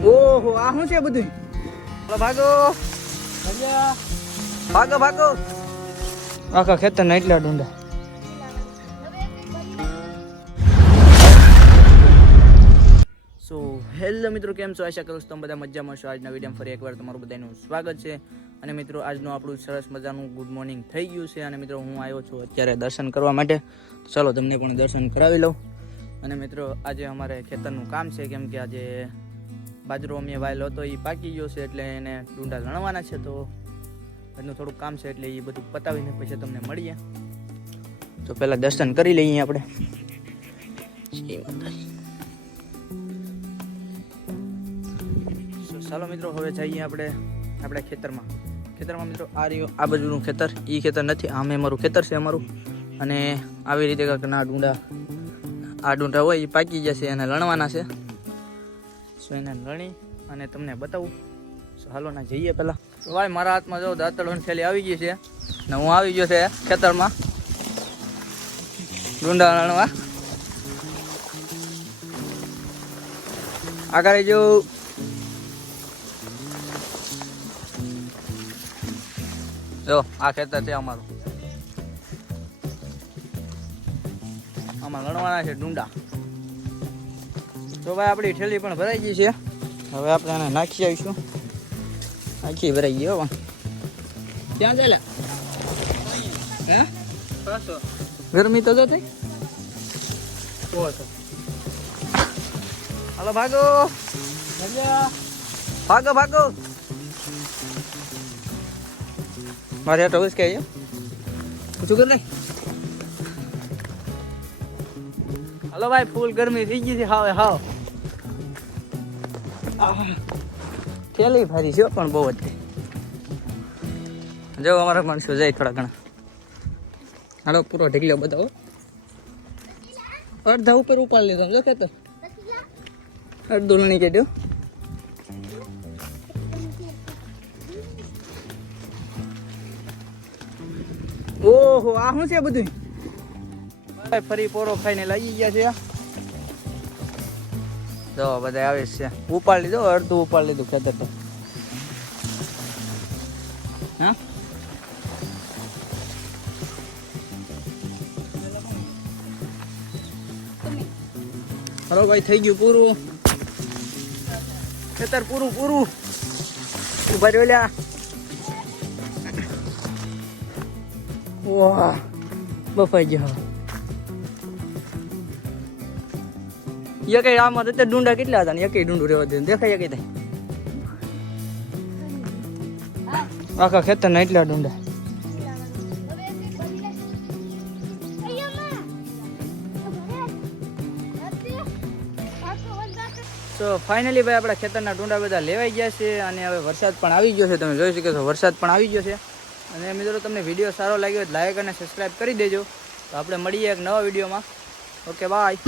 ઓહો આ શું છે બધું? ભાગો ભાગો ભાગો. આખા ખેતરના એટલા ડુંડા. સો હેલો મિત્રો, કેમ છો? આશા કરું છું તમે બધા મજામાં છો. આજના વિડીયોમાં ફરી એકવાર તમારું બધાનું સ્વાગત છે. અને મિત્રો આજનું આપણું સરસ મજાનું ગુડ મોર્નિંગ થઈ ગયું છે. અને મિત્રો હું આવ્યો છું અત્યારે દર્શન કરવા માટે. તો ચાલો તમને પણ દર્શન કરાવી લઉં. અને મિત્રો આજે અમારે ખેતરનું કામ છે, કેમ કે આજે બાજરો અમે વાયેલો હતો એ પાકી ગયો છે, એટલે એને ડુંડા લણવાના છે. તો આજનું થોડુંક કામ છે, એટલે એ બધું પતાવીને પછી તમને મળીએ. તો પહેલાં દર્શન કરી લઈએ આપણે. ચાલો મિત્રો હવે જઈએ આપણે ખેતરમાં મિત્રો આ રહ્યું આ બાજુનું ખેતર. એ ખેતર નથી, આમે અમારું ખેતર છે અમારું. અને આવી રીતે કાંઈક આ ડુંડા હોય એ પાકી જશે, એને લણવાના છે. સો એને લણી અને તમને બતાવું. હાલો ના જઈએ પહેલાં. તો ભાઈ મારા હાથમાં જો દાંતળોની થેલી આવી ગઈ છે ને હું આવી ગયો છે ખેતરમાં ડુંડા લણવા. આગળ જો આ ખેતર છે અમારું. આમાં લણવાના છે ડુંડા. તો ભાઈ આપણી ઠેલી પણ ભરાઈ ગઈ છે. હવે આપણે એને નાખી આવીશું. આખી ભરાઈ ગઈ. હો ક્યાં ચાલે? હે ગરમી તો થઈ. હાલો ભાગો ભાગો ભાગો. મારે આ ટોસ કે પૂછું કર નહીં. હાલો ભાઈ ફૂલ ગરમી થઈ ગઈ છે. હાવ થેલી ભારી છે પણ બહુ જ. જો અમારા માણસો જાય થોડા ઘણા. હાલો પૂરો ઢીકલો બતાવો. અડધા ઉપર ઉપાડ લીધો જો કે તો અડધો લણી કાઢ્યો. ઓહો આ શું છે બધું? ફરી પોરો ખાઈને લાગી ગયા છે. જો બધા આવે છે. ઉપાડ લીધો, અડધું ઉપાડ લીધું ખેતર તો. હા હલો ભાઈ થઈ ગયું પૂરું ખેતર. પૂરું ઉભા રહ્યો લ્યા. વાહ બફાઈ ગયો. કઈ આમાં તો ડુંડા કેટલા હતા ને એક ડુંડું રહેવા દે દેખાય કઈ થાય. આખા ખેતરના એટલા ડુંડા. તો ફાઇનલી ભાઈ આપણા ખેતરના ડુંડા બધા લેવાઈ ગયા છે. અને હવે વરસાદ પણ આવી ગયો છે. તમે જોઈ શકો છો વરસાદ પણ આવી ગયો છે. અને મિત્રો તમને વિડીયો સારો લાગ્યો હોય લાઈક અને સબસ્ક્રાઈબ કરી દેજો. તો આપણે મળીએ એક નવા વિડીયોમાં. Okay bye.